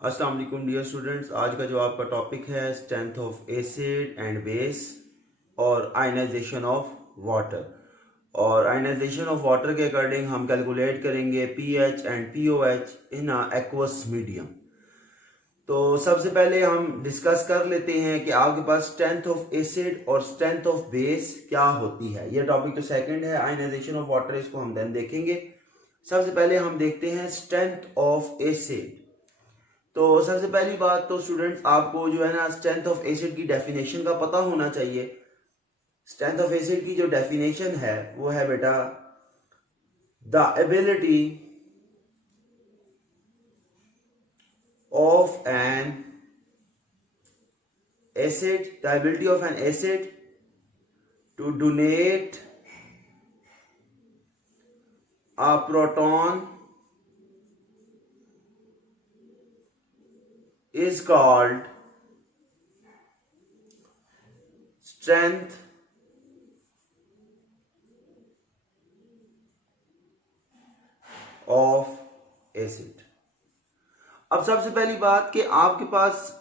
अस्सलाम वालेकुम dear students. आज का जो आपका टॉपिक है strength of acid and base और आयनाइजेशन ऑफ वाटर। और आयनाइजेशन ऑफ वाटर के अकॉर्डिंग हम कैलकुलेट करेंगे pH and pOH in aqueous medium. तो सबसे पहले हम डिस्कस कर लेते हैं कि आपके पास स्ट्रेंथ ऑफ एसिड और स्ट्रेंथ ऑफ बेस क्या होती है। ये टॉपिक तो सेकंड है, आयनाइजेशन ऑफ वाटर, इसको हम देन देखेंगे। सबसे पहले हम देखते हैं स्ट्रेंथ ऑफ एसिड। तो सबसे पहली बात तो स्टूडेंट्स आपको जो है ना स्ट्रेंथ ऑफ एसिड की डेफिनेशन का पता होना चाहिए। स्ट्रेंथ ऑफ एसिड की जो डेफिनेशन है वो है बेटा the ability of an acid to donate a proton is called strength of acid। अब सबसे पहली बात कि आपके पास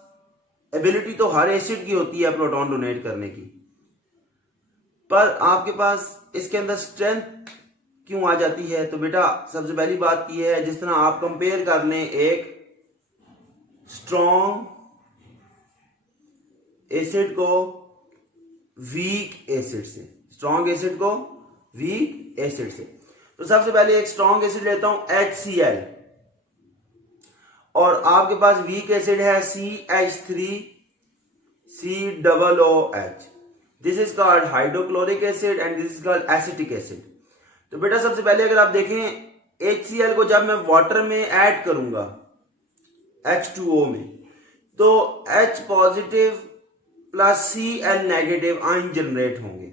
एबिलिटी तो हर एसिड की होती है प्रोटॉन डोनेट करने की, पर आपके पास इसके अंदर स्ट्रेंथ क्यों आ जाती है। तो बेटा सबसे पहली बात की है, जिस तरह आप कंपेयर कर लें एक स्ट्रॉन्ग एसिड को वीक एसिड से, स्ट्रॉन्ग एसिड को वीक एसिड से। तो सबसे पहले एक स्ट्रॉन्ग एसिड लेता हूं HCl, और आपके पास वीक एसिड है CH3COOH। This is called hydrochloric acid and this is called acetic acid. तो बेटा सबसे पहले अगर आप देखें HCl को जब मैं वाटर में ऐड करूंगा H2O में, तो H positive plus Cl negative ion generate होंगे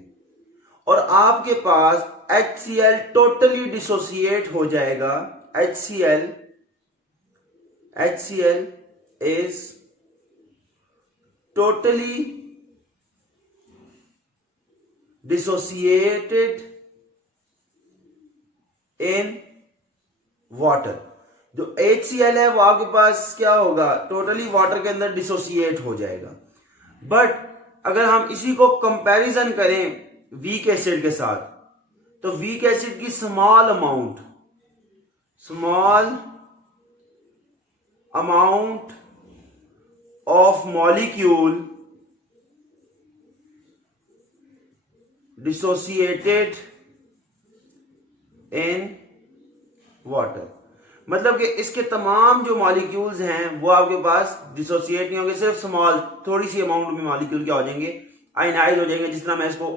और आपके पास HCl टोटली डिसोसिएट हो जाएगा। HCl is totally dissociated in water। जो HCl है वो आपके पास क्या होगा, टोटली वाटर के अंदर डिसोसिएट हो जाएगा। बट अगर हम इसी को कंपैरिजन करें वीक एसिड के साथ, तो वीक एसिड की small amount of molecule dissociated in water, मतलब कि इसके तमाम जो मॉलिक्यूल्स हैं वो आपके पास डिसोसिएट नहीं होंगे, सिर्फ स्मॉल थोड़ी सी अमाउंट में मॉलिक्यूल क्या हो जाएंगे, आयनाइज हो जाएंगे। जिस तरह मैं इसको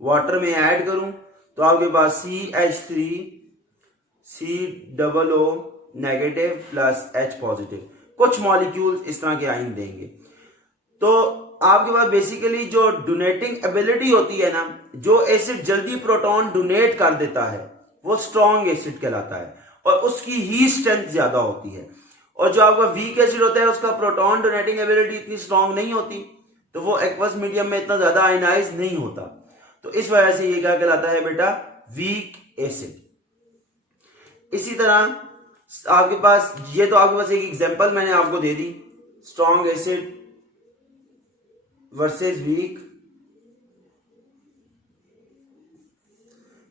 वाटर में ऐड करूं तो आपके पास CH3COO negative plus H positive, कुछ मॉलिक्यूल्स इस तरह के आयन देंगे। तो आपके पास बेसिकली जो डोनेटिंग एबिलिटी होती है ना, जो एसिड जल्दी प्रोटॉन डोनेट कर देता है वो स्ट्रॉन्ग एसिड कहलाता है और उसकी ही स्ट्रेंथ ज्यादा होती है। और जो आपका वीक एसिड होता है उसका प्रोटॉन डोनेटिंग एबिलिटी इतनी स्ट्रॉन्ग नहीं होती, तो वो एक्वस मीडियम में इतना ज्यादा आयनाइज नहीं होता। तो इस वजह से ये क्या कहलाता है बेटा, वीक एसिड। इसी तरह आपके पास ये तो आपके पास एक एग्जांपल मैंने आपको दे दी, स्ट्रॉन्ग एसिड वर्सेस वीक।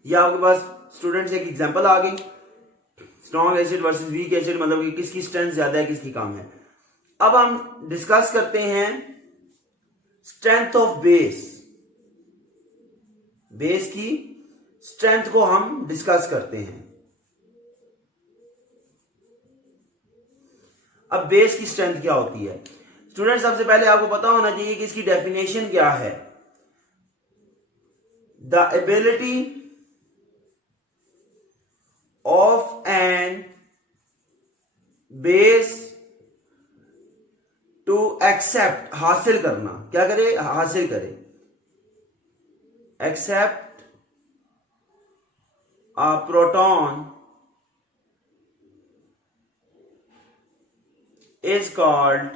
या आपके पास स्टूडेंट्स एक एग्जांपल आ गई, strong acid versus weak acid, मतलब कि किसकी स्ट्रेंथ ज्यादा है किसकी कम है। अब हम डिस्कस करते हैं स्ट्रेंथ ऑफ बेस की स्ट्रेंथ को हम डिस्कस करते हैं। अब बेस की स्ट्रेंथ क्या होती है स्टूडेंट, सबसे पहले आपको पता होना चाहिए कि इसकी डेफिनेशन क्या है। The ability of an base to accept, हासिल करना, क्या करे, हासिल करे, accept a proton is called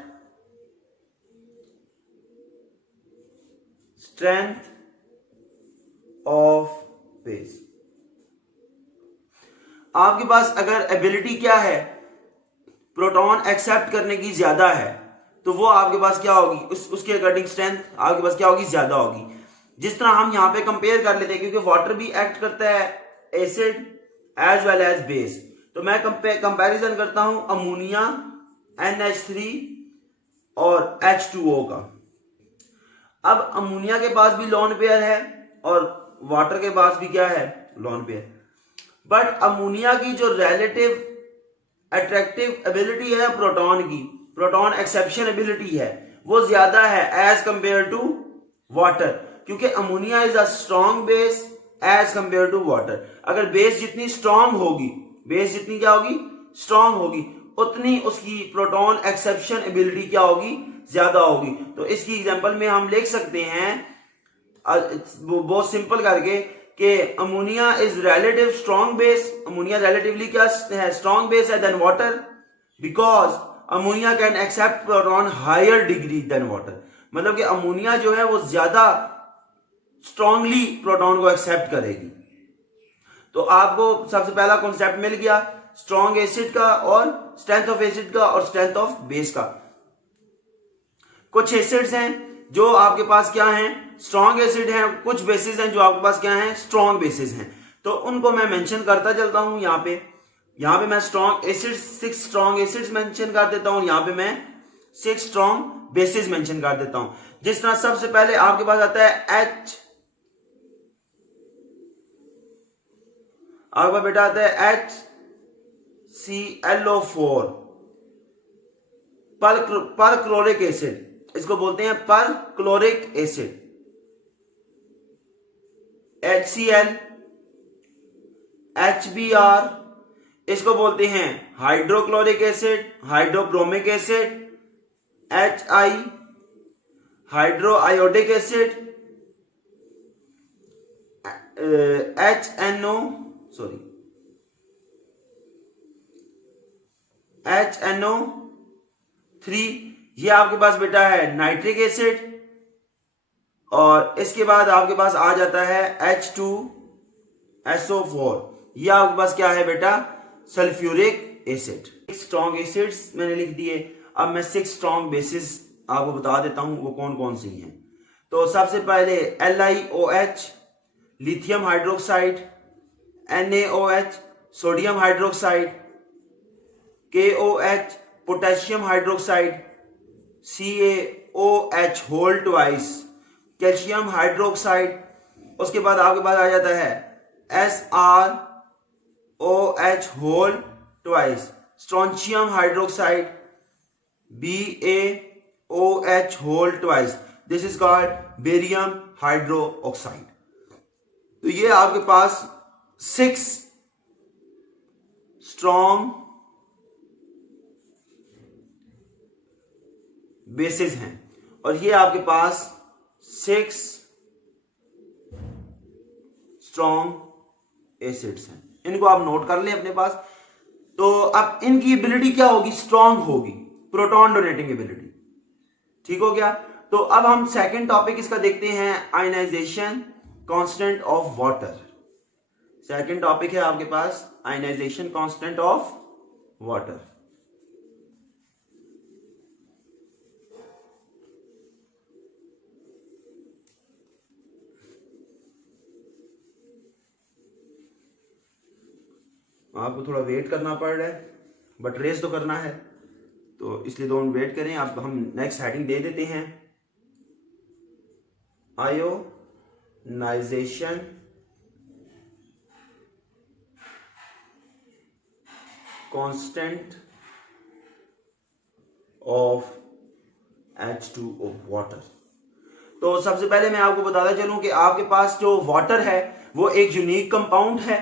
strength of base। आपके पास अगर एबिलिटी क्या है, प्रोटॉन एक्सेप्ट करने की ज्यादा है तो वो आपके पास क्या होगी, उसके अकॉर्डिंग स्ट्रेंथ आपके पास क्या होगी, ज्यादा होगी। जिस तरह हम यहाँ पे कंपेयर कर लेते हैं, क्योंकि वाटर भी एक्ट करता है acid as well as base, तो मैं कंपैरिजन करता हूं अमोनिया NH3 और H2O का। अब अमोनिया के पास भी लोन पेयर है और वाटर के पास भी क्या है, लोन पेयर। बट अमोनिया की जो रिलेटिव अट्रैक्टिव एबिलिटी है प्रोटॉन की, प्रोटॉन एक्सेप्शन एबिलिटी है, वो ज्यादा है एज कंपेयर टू वाटर, क्योंकि ammonia is a strong base as compare to water. अगर बेस जितनी स्ट्रॉन्ग होगी, बेस जितनी क्या होगी, स्ट्रॉन्ग होगी, उतनी उसकी प्रोटॉन एक्सेप्शन एबिलिटी क्या होगी, ज्यादा होगी। तो इसकी एग्जांपल में हम लिख सकते हैं बहुत सिंपल करके कि ammonia is relative strong base, ammonia relatively क्या है, स्ट्रॉन्ग बेस है than water, because ammonia can accept proton higher degree than water. मतलब कि अमोनिया जो है वो ज्यादा स्ट्रांगली प्रोटॉन को एक्सेप्ट करेगी। तो आपको सबसे पहला कॉन्सेप्ट मिल गया स्ट्रॉन्ग एसिड का और स्ट्रेंथ ऑफ एसिड का और स्ट्रेंथ ऑफ बेस का। कुछ एसिड्स हैं जो आपके पास क्या हैं, स्ट्रॉन्ग एसिड हैं, कुछ बेसिस हैं जो आपके पास क्या हैं, स्ट्रॉन्ग बेसिस हैं। तो उनको मैं मेंशन करता चलता हूं। यहां पे मैं strong acid 6 strong acids mention कर देता हूं, यहां पे मैं 6 स्ट्रॉन्ग बेसिस मेंशन कर देता हूं। जिस तरह सबसे पहले आपके पास आता है आपका बेटा आता है HClO4 पर क्लोरिक एसिड, इसको बोलते हैं पर क्लोरिक एसिड। HCl, HBr, इसको बोलते हैं hydrochloric acid, hydrobromic acid. HI, hydroiodic acid. HNO3, ये आपके पास बेटा है नाइट्रिक एसिड। और इसके बाद आपके पास आ जाता है H2SO4, ये आपके पास क्या है बेटा, सल्फ्यूरिक एसिड। 6 स्ट्रॉन्ग एसिड्स मैंने लिख दिए। अब मैं 6 स्ट्रॉन्ग बेसिस आपको बता देता हूं वो कौन कौन सी हैं। तो सबसे पहले LiOH, lithium hydroxide. NaOH, sodium hydroxide. KOH, potassium hydroxide. CaOH whole twice, calcium hydroxide. उसके बाद आपके पास आ जाता है SrOH whole twice, strontium hydroxide. BaOH whole twice, this is called barium hydroxide. तो ये आपके पास 6 स्ट्रॉन्ग बेसिस हैं और ये आपके पास 6 स्ट्रॉन्ग एसिड्स हैं। इनको आप नोट कर लें अपने पास। तो अब इनकी एबिलिटी क्या होगी, स्ट्रॉन्ग होगी, प्रोटॉन डोनेटिंग एबिलिटी। ठीक हो गया। तो अब हम सेकंड टॉपिक इसका देखते हैं, ionization constant of water. Second topic है आपके पास आयनाइजेशन कांस्टेंट ऑफ वाटर। आपको थोड़ा वेट करना पड़ रहा है बट रेस तो करना है, तो इसलिए दोनों वेट करें। अब हम नेक्स्ट हेडिंग दे देते हैं, ionisation constant of H2O water. तो सबसे पहले मैं आपको बताता चलूं कि आपके पास जो वाटर है वो एक यूनिक कंपाउंड है,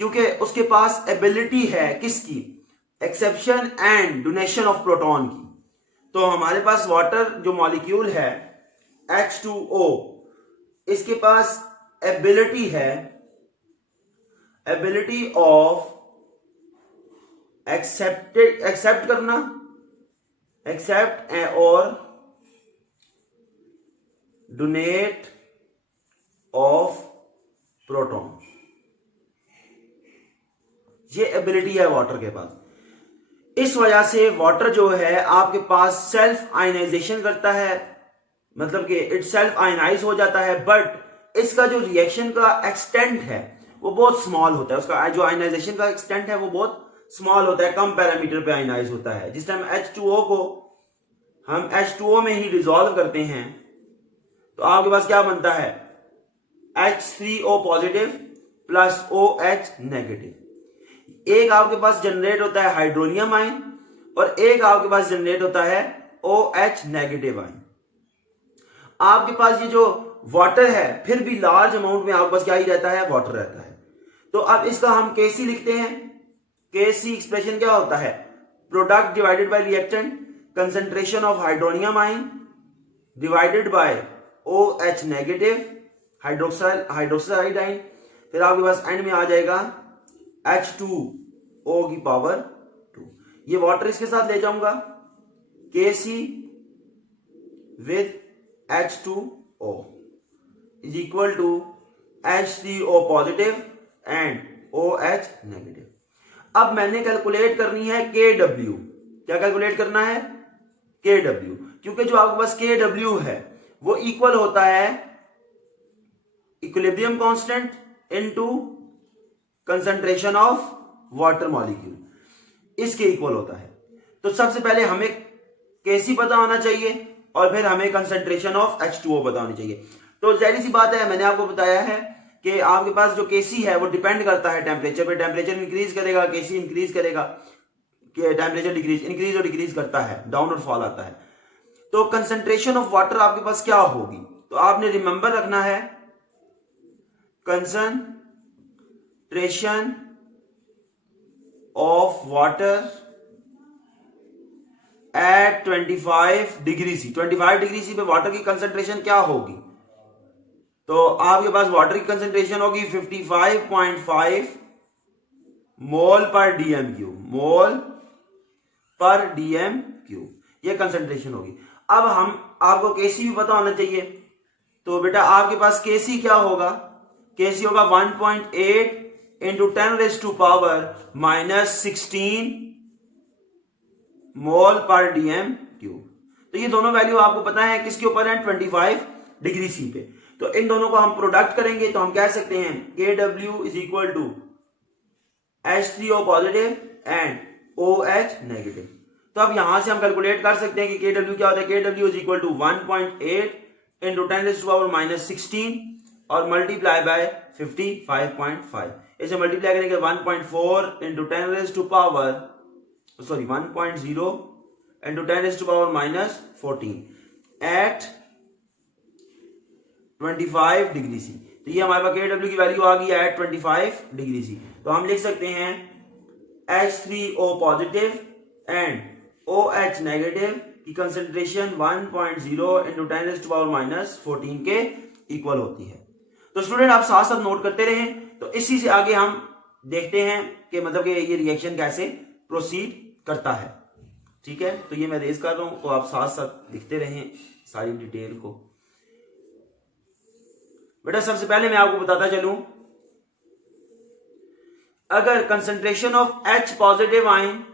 क्योंकि उसके पास एबिलिटी है किसकी, exception and donation of proton की। तो हमारे पास वाटर जो मॉलिक्यूल है H2O, इसके पास एबिलिटी है, एबिलिटी ऑफ एक्सेप्ट करना, एक्सेप्ट और डोनेट ऑफ प्रोटॉन। ये एबिलिटी है वाटर के पास। इस वजह से वाटर जो है आपके पास सेल्फ आयनाइजेशन करता है, मतलब कि इट सेल्फ आयनाइज हो जाता है, बट इसका जो रिएक्शन का एक्सटेंट है वो बहुत स्मॉल होता है। उसका जो आयनाइजेशन का एक्सटेंट है वो बहुत स्मॉल होता है, कम पैरामीटर पे आयनाइज होता है। जिस टाइम H2O को हम H2O में ही डिसॉल्व करते हैं तो आपके पास क्या बनता है, H3O positive plus OH negative. एक आपके पास जनरेट होता है हाइड्रोनियम आयन और एक आपके पास जनरेट होता है OH नेगेटिव आयन। आपके पास ये जो वाटर है फिर भी लार्ज अमाउंट में आपके पास क्या ही रहता है, वाटर रहता है। तो अब इसका हम Kc लिखते हैं। Kc एक्सप्रेशन क्या होता है, product divided by reactant, concentration of hydronium ion divided by OH negative hydroxide ion, फिर आपके पास एंड में आ जाएगा H2O की पावर 2। ये वाटर इसके साथ ले जाऊंगा, Kc with H2O is equal to H3O positive and OH negative. अब मैंने कैलकुलेट करनी है KW। क्या कैलकुलेट करना है, KW, क्योंकि जो आपके पास KW है वो इक्वल होता है equilibrium constant into concentration of water molecule, इसके इक्वल होता है। तो सबसे पहले हमें Kc पता होना चाहिए और फिर हमें कंसंट्रेशन ऑफ H2O पता होनी चाहिए। तो जाहिर सी बात है, मैंने आपको बताया है कि आपके पास जो Kc है वो डिपेंड करता है टेम्परेचर पे। टेम्परेचर इंक्रीज करेगा Kc इंक्रीज करेगा, टेम्परेचर इंक्रीज और डिक्रीज करता है, डाउन और फॉल आता है। तो कंसंट्रेशन ऑफ वाटर आपके पास क्या होगी, तो आपने रिमेंबर रखना है concentration of water at 25 degree C. 25 degree C पे वाटर की कंसंट्रेशन क्या होगी, तो आपके पास वाटर की कंसंट्रेशन होगी 55.5 मोल पर डीएम क्यूब, मोल पर डीएम क्यूब, ये कंसंट्रेशन होगी। अब हम आपको Kc भी पता होना चाहिए, तो बेटा आपके पास Kc क्या होगा, Kc होगा 1.8 इंटू 10⁻⁻16 मोल पर डीएम क्यूब। तो ये दोनों वैल्यू आपको पता है किसके ऊपर है, 25 डिग्री सी पे। तो इन दोनों को हम प्रोडक्ट करेंगे तो हम कह सकते हैं KW is equal to H3O positive and OH negative. तो अब यहां से हम कैलकुलेट कर सकते हैं कि KW क्या होता है, KW is equal to 1.8 into 10⁻⁻16 और मल्टीप्लाई बाय 55.5। इसे मल्टीप्लाई करेंगे 1.4 into 1.0 into 10⁻⁻14 at 25 degree C. तो ये हमारे पास KW की वैल्यू आ गई है एट 25 डिग्री सी। तो हम लिख सकते हैं H3O positive and OH negative की कंसंट्रेशन 1.0 इंटू 10⁻⁻14 के इक्वल होती है। तो स्टूडेंट आप साथ साथ नोट करते रहें, तो इसी से आगे हम देखते हैं कि मतलब कि ये रिएक्शन कैसे प्रोसीड करता है। ठीक है, तो ये मैं रेज कर रहा हूं, तो आप साथ साथ लिखते रहें सारी डिटेल को। बेटा सबसे पहले मैं आपको बताता चलूं, अगर concentration of H positive ion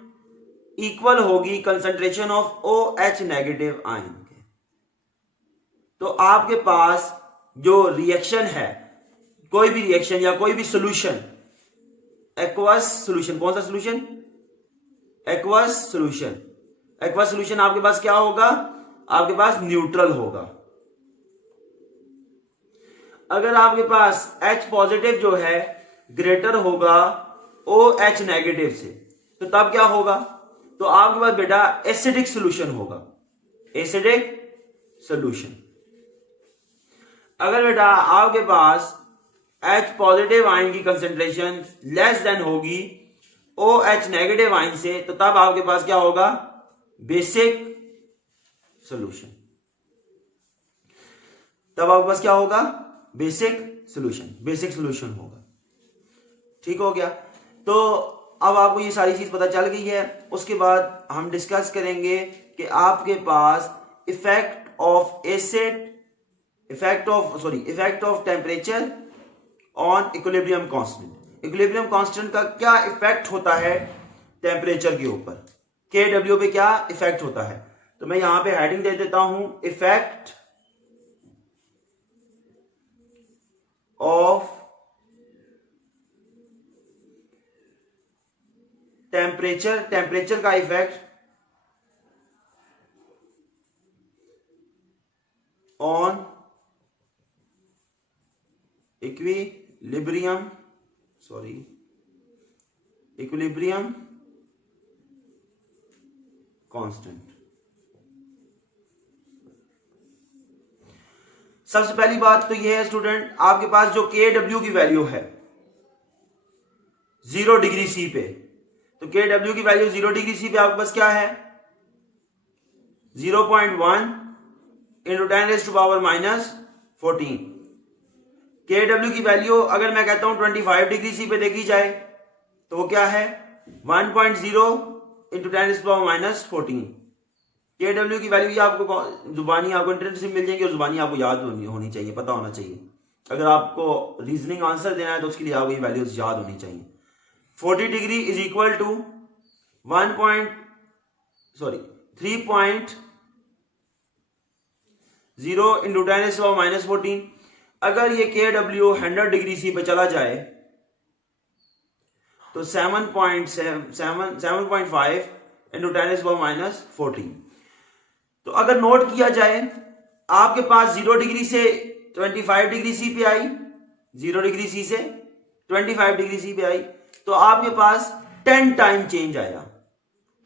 equal होगी concentration of OH negative ion के, तो आपके पास जो रिएक्शन है, कोई भी रिएक्शन या कोई भी सॉल्यूशन, एक्वस सॉल्यूशन, कौन सा solution, aqueous solution, aqueous solution आपके पास क्या होगा, आपके पास न्यूट्रल होगा। अगर आपके पास H पॉजिटिव जो है ग्रेटर होगा OH नेगेटिव से, तो तब क्या होगा, तो आपके पास बेटा एसिडिक सॉल्यूशन होगा, एसिडिक सॉल्यूशन। अगर बेटा आपके पास H पॉजिटिव आयन की कंसेंट्रेशन लेस देन होगी OH नेगेटिव आयन से, तो तब आपके पास क्या होगा, बेसिक सॉल्यूशन। तब आपके पास क्या होगा, बेसिक सॉल्यूशन, बेसिक सॉल्यूशन होगा। ठीक हो गया। तो अब आपको ये सारी चीज पता चल गई है। उसके बाद हम डिस्कस करेंगे कि आपके पास effect of acid, effect of temperature on equilibrium constant. Equilibrium constant का क्या इफेक्ट होता है टेम्परेचर के ऊपर, KW पे क्या इफेक्ट होता है। तो मैं यहां पे हेडिंग दे देता हूं, इफेक्ट ऑफ टेम्परेचर का इफेक्ट ऑन इक्विलिब्रियम कांस्टेंट। सबसे पहली बात तो यह है स्टूडेंट, आपके पास जो KW की वैल्यू है 0 डिग्री सी पे, तो KW की वैल्यू 0 डिग्री सी पे आपके पास क्या है 0.1 इंटू 10⁻⁻14। KW की वैल्यू अगर मैं कहता हूं 25 डिग्री सी पे देखी जाए तो वो क्या है 1.0 इंटू 10⁻⁻14। KW की वैल्यू आपको जुबानी आपको इंटरनेट से मिल जाएगी और जुबानी आपको याद होनी चाहिए, पता होना चाहिए। अगर आपको रीजनिंग आंसर देना है तो उसके लिए आपको ये वैल्यूज याद होनी चाहिए। 40 degree is equal to 3.0 into 10⁻⁻14। अगर ये KW 100 डिग्री सी पे चला जाए तो 7.5 इंटू 10⁻⁻14। तो अगर नोट किया जाए आपके पास 0 डिग्री से 25 डिग्री सी पे आई, 0 डिग्री सी से 25 डिग्री सी पे आई, तो आपके पास 10 टाइम चेंज आया,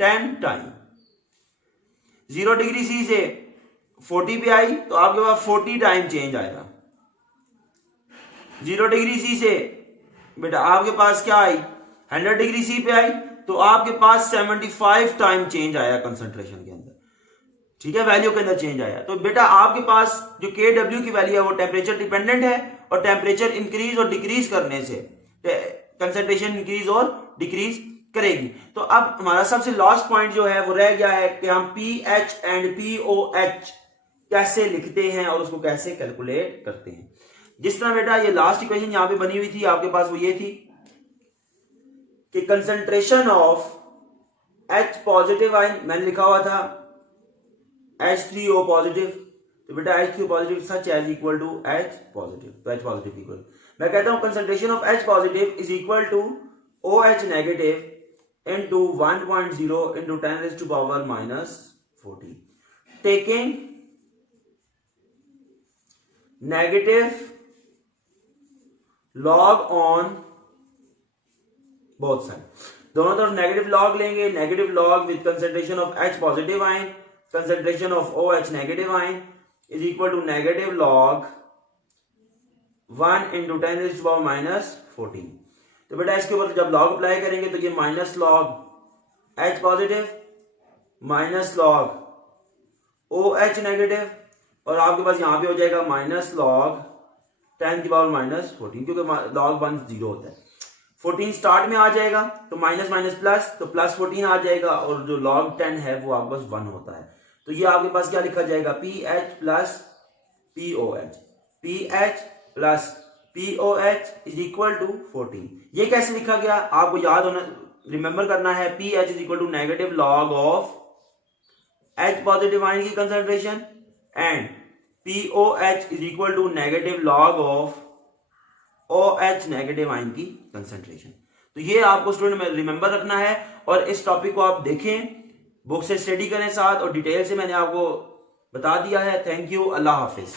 10 टाइम। 0 डिग्री सी से 40 पे आई तो आपके पास 40 टाइम चेंज आएगा। 0 डिग्री सी से बेटा आपके पास क्या आई 100 डिग्री सी पे आई तो आपके पास 75 टाइम चेंज आया कंसंट्रेशन के अंदर, ठीक है, वैल्यू के अंदर चेंज आया। तो बेटा आपके पास जो KW की वैल्यू है वो टेम्परेचर डिपेंडेंट है और टेम्परेचर इंक्रीज और डिक्रीज करने से कंसंट्रेशन इंक्रीज और डिक्रीज करेगी। तो अब हमारा सबसे लास्ट पॉइंट जो है वो रह गया है कि हम pH एंड POH कैसे लिखते हैं और उसको कैसे कैलकुलेट करते हैं। जिस तरह बेटा ये लास्ट इक्वेशन यहां पे बनी हुई थी आपके पास, वो ये थी कि concentration of H positive ion मैंने लिखा हुआ था H3O पॉजिटिव, तो बेटा H3O positive such as equal to H positive, तो H पॉजिटिव इक्वल, मैं कहता हूं concentration of H positive is equal to OH negative into 1.0 into 10⁻⁻14, taking negative log on both side, दोनों तरफ नेगेटिव लॉग लेंगे, negative log with concentration of H positive ion, concentration of OH negative ion is equal to negative log 1 into 10⁻⁻14। तो बेटा इसके ऊपर जब log apply करेंगे तो ये minus log H positive minus log OH negative और आपके पास यहां पे हो जाएगा माइनस लॉग 10⁻⁻14, क्योंकि लॉग 1 0 होता है। 14 स्टार्ट में आ जाएगा तो माइनस माइनस प्लस, तो प्लस 14 आ जाएगा और जो लॉग 10 है वो आपके पास 1 होता है। तो ये आपके पास क्या लिखा जाएगा pH plus POH, pH plus POH is equal to 14। ये कैसे लिखा गया आपको याद होना, रिमेंबर करना है, pH is equal to negative log of H positive ion की concentration and POH is equal to negative log of OH negative ion की कंसंट्रेशन। तो ये आपको स्टूडेंट में रिमेंबर रखना है और इस टॉपिक को आप देखें, बुक से स्टडी करें साथ, और डिटेल से मैंने आपको बता दिया है। Thank you, Allah Hafiz.